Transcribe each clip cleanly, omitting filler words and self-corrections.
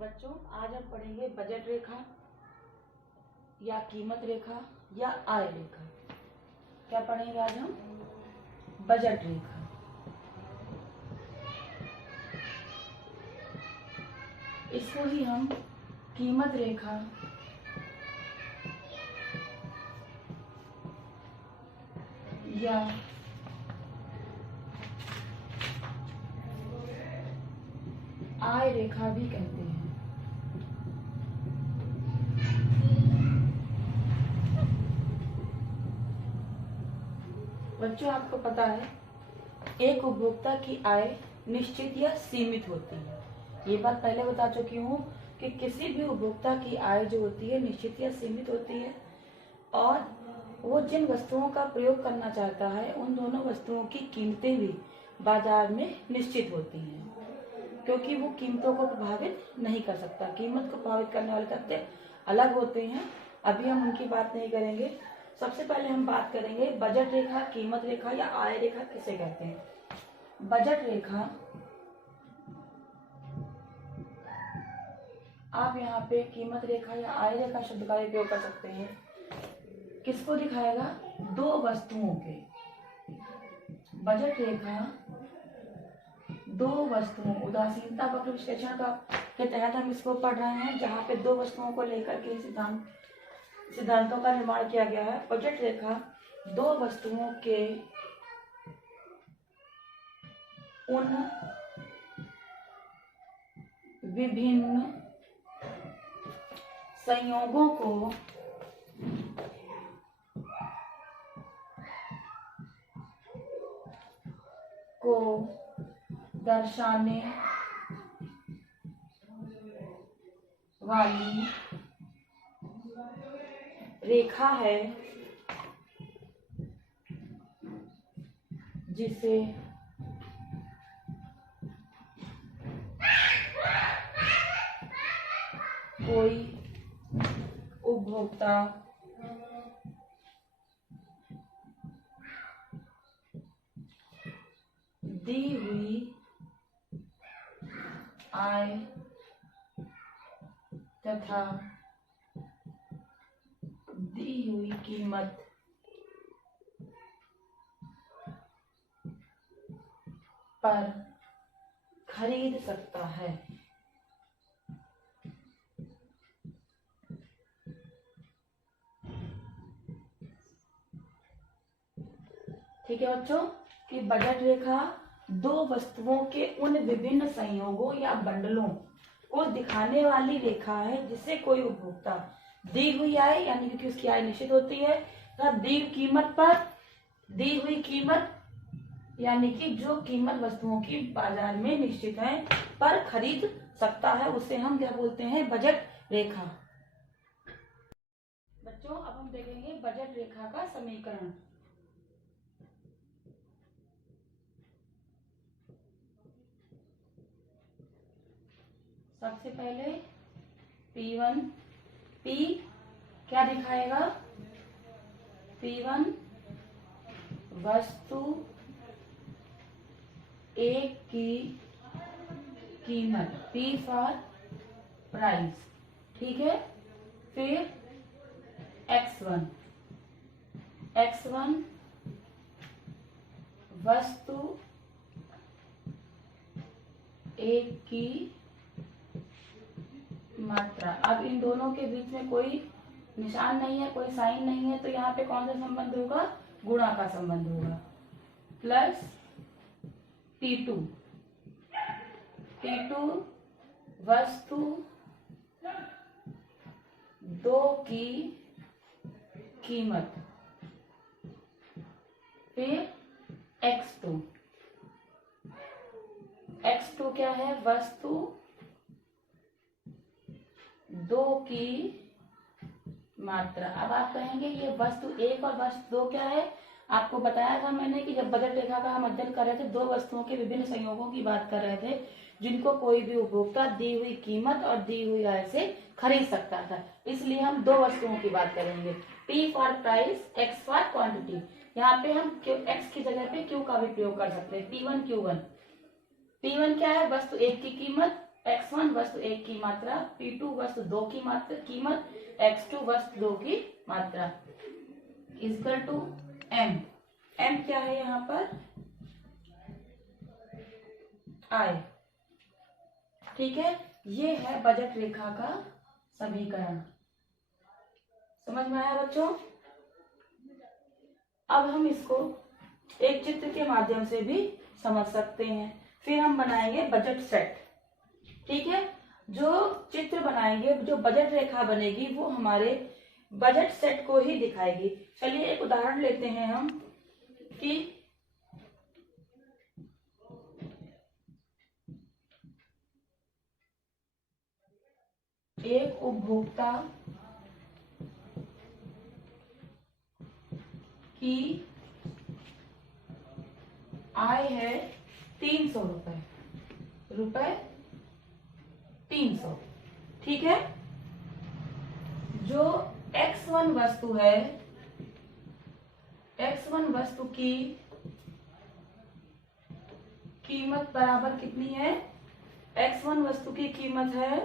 बच्चों, आज हम पढ़ेंगे बजट रेखा या कीमत रेखा या आय रेखा। क्या पढ़ेंगे आज हम? बजट रेखा। इसको ही हम कीमत रेखा या आय रेखा भी कहते हैं। बच्चों, आपको पता है एक उपभोक्ता की आय निश्चित या सीमित होती है। ये बात पहले बता चुकी हूँ कि किसी भी उपभोक्ता की आय जो होती है निश्चित या सीमित होती है और वो जिन वस्तुओं का प्रयोग करना चाहता है उन दोनों वस्तुओं की कीमतें भी बाजार में निश्चित होती हैं, क्योंकि वो कीमतों को प्रभावित नहीं कर सकता। कीमत को प्रभावित करने वाले तथ्य अलग होते हैं, अभी हम उनकी बात नहीं करेंगे। सबसे पहले हम बात करेंगे बजट रेखा, कीमत रेखा या आय रेखा किसे कहते हैं। बजट रेखा, आप यहाँ पे कीमत रेखा या आय रेखा शब्द का उपयोग कर सकते हैं। किसको दिखाएगा? दो वस्तुओं के। बजट रेखा दो वस्तुओं, उदासीनता वक्र विश्लेषण का के तहत हम इसको पढ़ रहे हैं, जहाँ पे दो वस्तुओं को लेकर के सिद्धांतों का निर्माण किया गया है। बजट रेखा दो वस्तुओं के उन विभिन्न संयोगों को दर्शाने वाली रेखा है, जिसे कोई उपभोक्ता दी हुई आय तथा दी हुई कीमत पर खरीद सकता है। ठीक है बच्चों, कि बजट रेखा दो वस्तुओं के उन विभिन्न संयोगों या बंडलों को दिखाने वाली रेखा है, जिसे कोई उपभोक्ता दी हुई आय, यानी कि उसकी आय निश्चित होती है, दी कीमत पर, दी हुई कीमत यानी कि जो कीमत वस्तुओं की बाजार में निश्चित है पर खरीद सकता है, उसे हम क्या बोलते हैं? बजट रेखा। बच्चों, अब हम देखेंगे बजट रेखा का समीकरण। सबसे पहले P1, P क्या दिखाएगा? P1 वस्तु एक की कीमत, P फॉर प्राइस, ठीक है। फिर X1 वस्तु एक की मात्रा। अब इन दोनों के बीच में कोई निशान नहीं है, कोई साइन नहीं है, तो यहाँ पे कौन सा संबंध होगा? गुणा का संबंध होगा। प्लस T2 वस्तु दो की कीमत। फिर X2 क्या है? वस्तु दो की मात्रा। अब आप कहेंगे ये वस्तु एक और वस्तु दो क्या है? आपको बताया था मैंने कि जब बजट रेखा का हम अध्ययन कर रहे थे, दो वस्तुओं के विभिन्न संयोगों की बात कर रहे थे, जिनको कोई भी उपभोक्ता दी हुई कीमत और दी हुई आय से खरीद सकता था। इसलिए हम दो वस्तुओं की बात करेंगे, P for price, X for quantity. यहाँ पे हम X की जगह पे Q का भी प्रयोग कर सकते हैं, P1 Q1। P1 क्या है? वस्तु एक की कीमत, x1 वस्तु 1 की मात्रा, p2 वस्तु 2 की मात्रा कीमत, x2 वस्तु 2 की मात्रा इक्वल टू m। m क्या है यहाँ पर? I। ठीक है, ये है बजट रेखा का समीकरण। समझ में आया बच्चों? अब हम इसको एक चित्र के माध्यम से भी समझ सकते हैं। फिर हम बनाएंगे बजट सेट। ठीक है, जो चित्र बनाएंगे, जो बजट रेखा बनेगी वो हमारे बजट सेट को ही दिखाएगी। चलिए एक उदाहरण लेते हैं हम कि एक उपभोक्ता की आय है 300 रुपए 300। ठीक है, जो x1 वस्तु है, x1 वस्तु की कीमत बराबर कितनी है? x1 वस्तु की कीमत है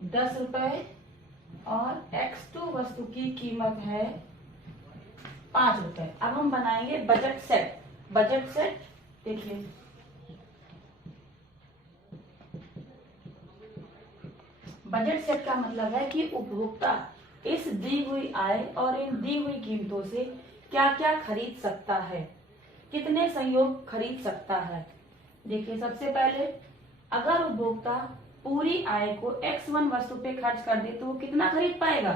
10 रुपए और x2 वस्तु की कीमत है 5 रुपए। अब हम बनाएंगे बजट सेट। बजट सेट देखिए, बजट सेट का मतलब है कि उपभोक्ता इस दी हुई आय और इन दी हुई कीमतों से क्या क्या खरीद सकता है, कितने संयोग खरीद सकता है। देखिए, सबसे पहले अगर उपभोक्ता पूरी आय को x1 वस्तु पे खर्च कर दे तो वो कितना खरीद पाएगा?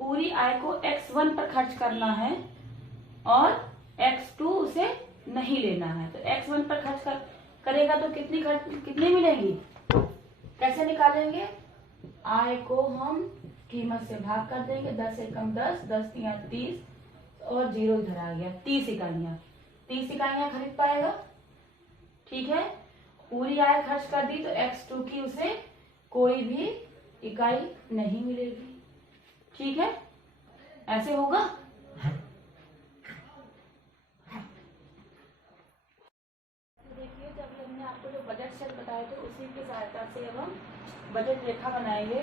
पूरी आय को x1 पर खर्च करना है और x2 उसे नहीं लेना है। तो x1 पर खर्च करेगा तो कितनी मिलेगी? कैसे निकालेंगे? आय को हम कीमत से भाग कर देंगे, 10 एकम 10, 10 तिया 30 और 0 इधर आ गया, 30 इकाइयां। 30 इकाइयां खरीद पाएगा। ठीक है, पूरी आय खर्च कर दी तो x2 की उसे कोई भी इकाई नहीं मिलेगी। ठीक है, ऐसे होगा। देखिए, जब हमने आपको जो बजट सेट बताए थे उसी की सहायता से अब हम बजट रेखा बनाएंगे।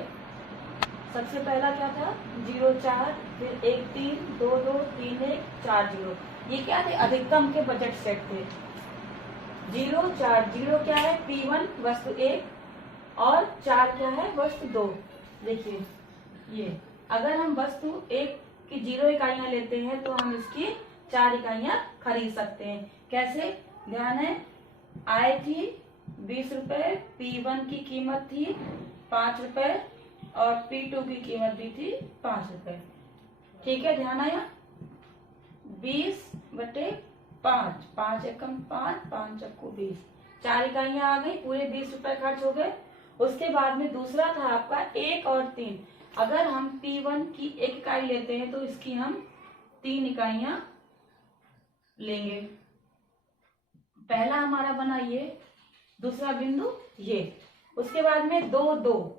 सबसे पहला क्या था? 0 4, फिर 1 3, 2 2, 3 1, 4 0। ये क्या थे? अधिकतम के बजट सेट थे। 0 4, 0 क्या है? P1 वस्तु 1 और 4 क्या है? वस्तु 2। देखिए, ये अगर हम वस्तु 1 की 0 इकाइयां लेते हैं तो हम इसकी 4 इकाइयां खरीद सकते हैं। कैसे? ध्यान है, आय थी 20 रुपए, P1 की कीमत थी 5 रुपए और P2 की कीमत भी थी 5 रुपए। ठीक है, ध्यान आया? 20/5, 5 एकम 5, 5 चक्कू 20, 4 इकाइयां आ गई, पूरे 20 रुपए खर्च हो गए। उसके बाद में दूसरा था आपका 1 और 3। अगर हम P1 की 1 इकाई लेते हैं तो इसकी हम 3 इकाइयां लेंगे। पहला हमारा बना ये, दूसरा बिंदु ये। उसके बाद में 2 2,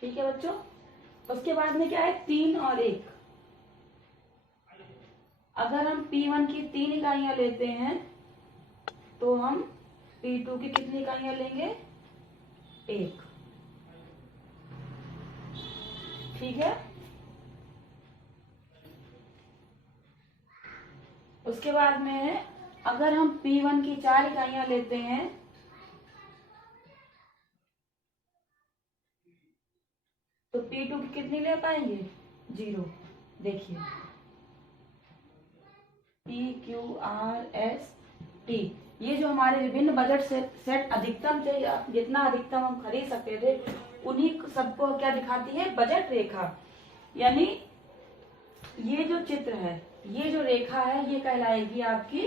ठीक है बच्चों। उसके बाद में क्या है? 3 और 1। अगर हम P1 की 3 इकाइयां लेते हैं तो हम P2 की कितनी इकाइयां लेंगे? 1। ठीक है, उसके बाद में अगर हम P1 की 4 इकाइयां लेते हैं तो P2 की कितनी ले पाएंगे? 0। देखिए, PQRST, ये जो हमारे विभिन्न बजट सेट अधिकतम थे, जितना अधिकतम हम खरीद सकते थे उन्हीं सबको क्या दिखाती है? बजट रेखा। यानी ये जो चित्र है, ये जो रेखा है, ये कहलाएगी आपकी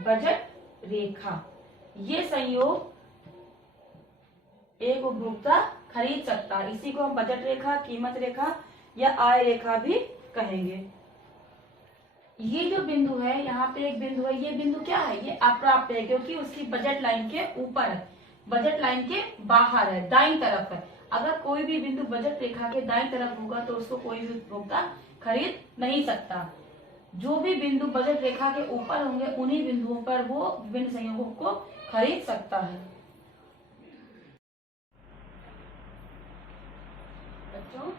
बजट रेखा। ये संयोग एक उपभोक्ता खरीद सकता है, इसी को हम बजट रेखा, कीमत रेखा या आय रेखा भी कहेंगे। ये जो बिंदु है, यहाँ पे एक बिंदु है, ये बिंदु क्या है, ये अप्राप्य है क्योंकि उसकी बजट लाइन के ऊपर है, बजट लाइन के बाहर है, दाईं तरफ है। अगर कोई भी बिंदु बजट रेखा के दाईं तरफ होगा तो उसको कोई भी उपभोक्ता खरीद नहीं सकता। जो भी बिंदु बजट रेखा के ऊपर होंगे उन्हीं बिंदुओं पर वो विभिन्न संयोगों को खरीद सकता है। बच्चों,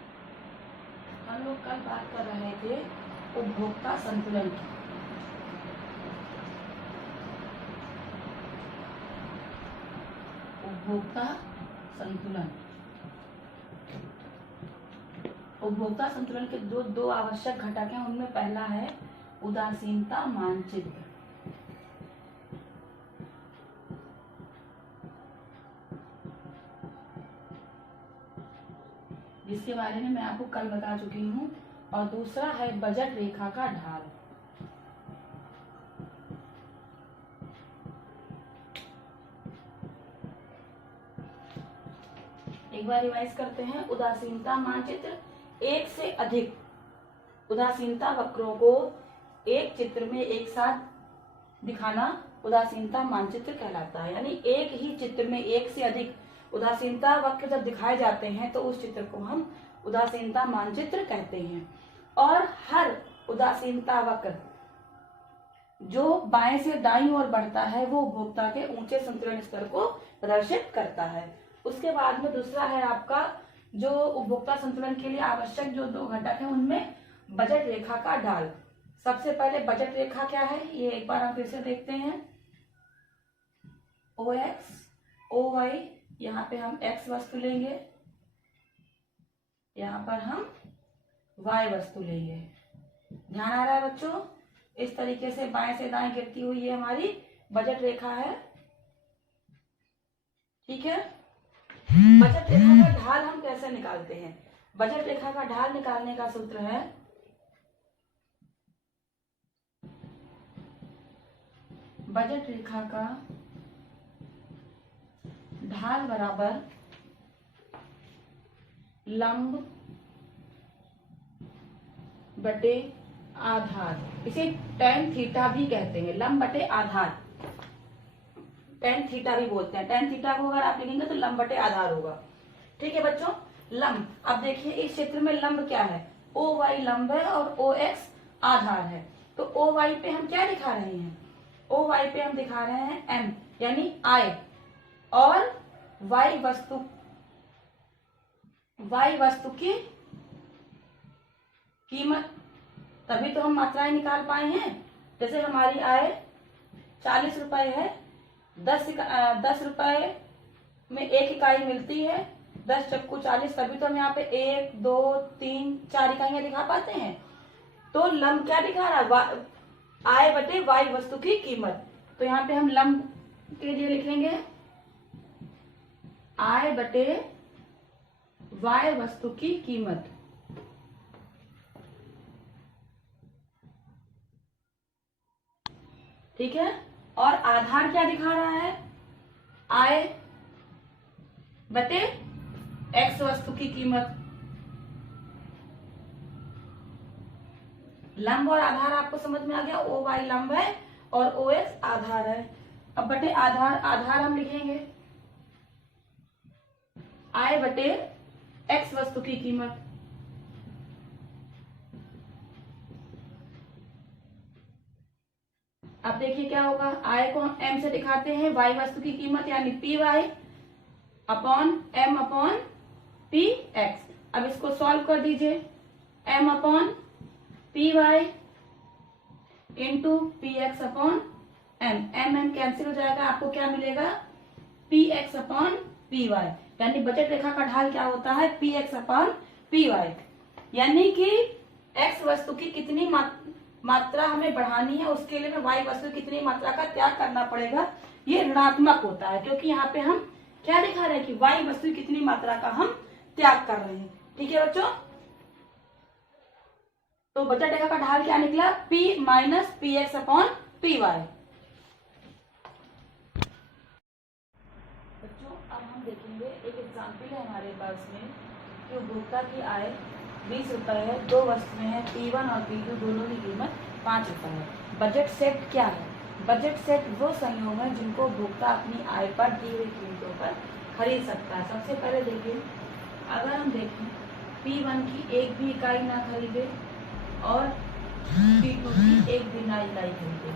हम लोग कल बात कर रहे थे उपभोक्ता संतुलन की। उपभोक्ता संतुलन, उपभोक्ता संतुलन के दो आवश्यक घटक हैं। उनमें पहला है उदासीनता मानचित्र। जिसके बारे में मैं आपको कल बता चुकी हूँ। और दूसरा है बजट रेखा का ढाल। एक बार रिवाइज करते हैं। उदासीनता मानचित्र, एक से अधिक उदासीनता वक्रों को एक चित्र में एक साथ दिखाना उदासीनता मानचित्र कहलाता है। यानी एक ही चित्र में एक से अधिक उदासीनता वक्र जब दिखाए जाते हैं तो उस चित्र को हम उदासीनता मानचित्र कहते हैं। और हर उदासीनता वक्र जो बाएं से दाईं ओर बढ़ता है वो उपभोक्ता के ऊंचे संतुलन स्तर को प्रदर्शित करता है। उसके बाद में दूसरा है आपका जो उपभोक्ता संतुलन के लिए आवश्यक जो दो घटक है, उनमें बजट रेखा का ढाल। सबसे पहले बजट रेखा क्या है ये एक बार हम फिर से देखते हैं। ओ एक्स ओ वाई, यहाँ पे हम x वस्तु लेंगे, यहाँ पर हम y वस्तु लेंगे। ध्यान आ रहा है बच्चों? इस तरीके से बाएं से दाएं गिरती हुई ये हमारी बजट रेखा है। ठीक है। बजट रेखा का ढाल हम कैसे निकालते हैं? बजट रेखा का ढाल निकालने का सूत्र है बजट रेखा का ढाल बराबर लंब बटे आधार। इसे tan थीटा भी कहते हैं, लंब बटे आधार, tan थीटा भी बोलते हैं। tan थीटा को अगर आप लिखेंगे तो लंब बटे आधार होगा। ठीक है बच्चों। लंब, अब देखिए इस क्षेत्र में लंब क्या है, ओ वाई लंब है और ओ एक्स आधार है। तो ओ वाई पे हम क्या दिखा रहे हैं, ओ वाई पे हम दिखा रहे हैं एम यानी आय, और वाई वस्तु की कीमत, तभी तो हम मात्राएं निकाल पाए हैं। जैसे हमारी आय 40 रुपए है, 10 रुपए में एक इकाई मिलती है, 10 चक्कू 40, तभी तो हम यहाँ पे 1 2 3 4 इकाइयां दिखा पाते हैं। तो लंब क्या दिखा रहा है, आय बटे वाई वस्तु की कीमत। तो यहाँ पे हम लंब के लिए लिखेंगे आय बटे वाई वस्तु की कीमत। ठीक है। और आधार क्या दिखा रहा है, आय बटे एक्स वस्तु की कीमत। लंब और आधार आपको समझ में आ गया। ओ वाई लंब है और ओ एक्स आधार है। अब बटे आधार हम लिखेंगे आय बटे एक्स वस्तु की कीमत। अब देखिए क्या होगा, आय को हम एम से दिखाते हैं, वाई वस्तु की कीमत यानी P Y upon M upon P X. अब इसको सॉल्व कर दीजिए, M upon P Y into P X upon M. M cancel हो जाएगा, आपको क्या मिलेगा, P X upon P Y. यानी बजट रेखा का ढाल क्या होता है, P X upon P Y. यानी कि एक्स वस्तु की कितनी मात्रा हमें बढ़ानी है, उसके लिए वाई वस्तु कितनी मात्रा का त्याग करना पड़ेगा, ये ऋणात्मक होता है। क्योंकि यहाँ पे हम क्या दिखा रहे हैं कि वाई वस्तु कितनी मात्रा का हम त्याग कर रहे हैं। ठीक है बच्चों। तो बजट रेखा का ढाल क्या निकला, P minus P X upon P Y. बच्चों अब हम देखेंगे एक एग्जाम्पल है हमारे पास में कि उपभोक्ता की आय 20 रुपए है, दो वस्तुएं हैं P1 और P2, दोनों की कीमत 5 रुपए है। बजट सेट क्या है? बजट सेट वो संयोग है जिनको उपभोक्ता अपनी आय पर दी हुई कीमतों पर खरीद सकता है। सबसे पहले देखिए, अगर हम देखें P1 की एक भी इकाई ना खरीदे और P2 की एक भी ना इकाई खरीदे,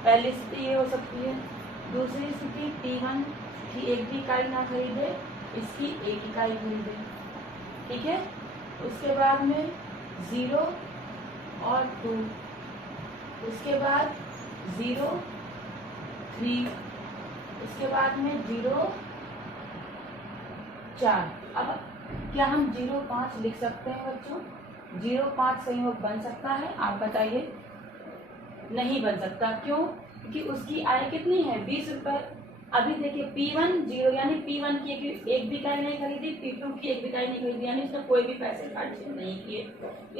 पहली स्थिति ये हो सकती है। दूसरी स्थिति P1 की एक भी इकाई ना खरीदे, इसकी एक इकाई खरीदे, ठीक है। उसके बाद में 0 और 2, उसके बाद 0 3, उसके बाद में 0 4। अब क्या हम 0 5 लिख सकते हैं बच्चों? 0 5 संयोग बन सकता है? आप बताइए। नहीं बन सकता। क्यों? क्योंकि उसकी आय कितनी है? 20 रुपए। अभी देखिए P1 0, यानी P1 की एक भी इकाई नहीं खरीदी, P2 की एक भी इकाई नहीं खरीदी, यानी उसने कोई भी पैसे खर्च नहीं किए।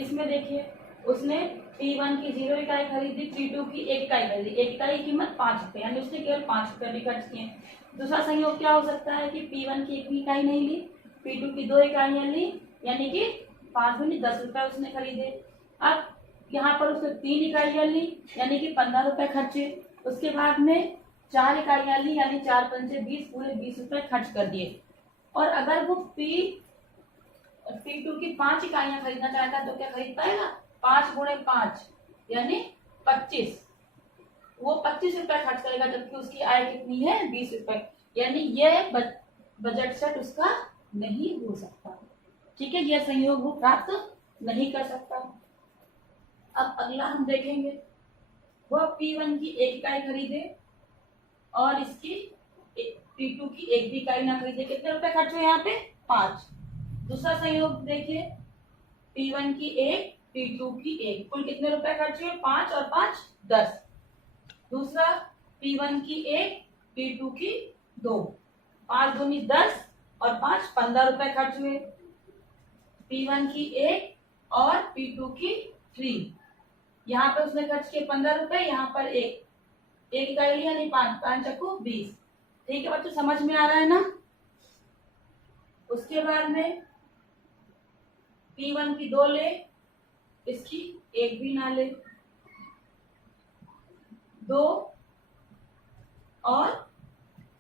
इसमें देखिए उसने P1 की 0 इकाई खरीदी, P2 की एक इकाई खरीदी, एक इकाई की कीमत 5 रुपए, यानी उसने केवल 5 रुपए भी खर्च किए। दूसरा संयोग क्या हो सकता है कि P1 की एक भी इकाई नहीं ली, P2 की 2 इकाइयां ली, यानी कि 5 दूनी 10 रुपए उसने खरीदे। अब यहाँ पर उसने 3 इकाइयां ली, यानी कि 15 रुपए खर्चे। उसके बाद में 4 इकाइयां ली, यानी 4 पंचे 20, पूरे 20 रुपए खर्च कर दिए। और अगर वो P2 की 5 इकाइयां खरीदना चाहता है तो क्या खरीद पाएगा? 5 गुणे 5 यानी 25। वो 25 रुपए खर्च करेगा, जबकि उसकी आय कितनी है? 20 रुपए। यानी ये बजट सेट उसका नहीं हो सकता, ठीक है। यह संयोग वो प्राप्त नहीं कर सकता। अब अगला हम देखेंगे, वह P1 की एक इकाई खरीदे और इसकी P2 की एक भी इकाई ना खरीदे, कितने रुपए खर्च हुए यहाँ पे? 5। दूसरा संयोग देखिए, P1 की एक, P2 की एक, कुल कितने रुपए खर्च हुए? 5 और 5 10। दूसरा P1 की एक, P2 की 2, 5 दूनी 10 और 5 15 रुपए खर्च हुए। P1 की एक और P2 की 3, यहाँ पे उसने खर्च किए 15 रुपए, यहाँ पर एक इकाई लिया, नहीं 5 5 चक्कू 20। ठीक है बच्चों, समझ में आ रहा है ना? उसके बाद में P1 की 2 ले, इसकी एक भी ना ले, 2 और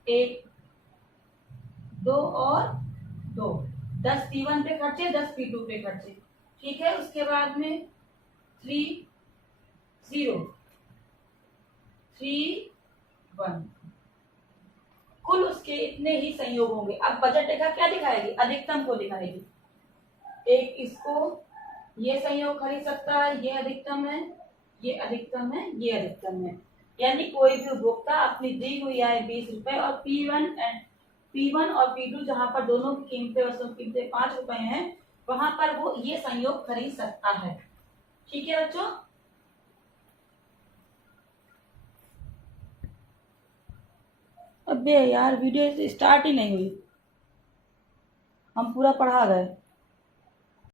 1, 2 और 2, 10 P1 पे खर्चे, 10 P2 पे खर्चे, ठीक है। उसके बाद में 3 0 3 1, कुल उसके इतने ही संयोग होंगे। अब बजट रेखा क्या दिखाएगी? अधिकतम को दिखाएगी। एक इसको ये संयोग खरीद सकता है, ये अधिकतम है, ये अधिकतम है, ये अधिकतम है। यानी कोई भी उपभोक्ता अपनी दी हुई आय 20 रुपए और P1 और P2 जहां पर दोनों की कीमतें, वस्तु की कीमतें 5 रुपए हैं, वहां पर वो ये संयोग खरीद सकता है, ठीक है बच्चों। अबे यार वीडियो स्टार्ट ही नहीं हुई, हम पूरा पढ़ा गए।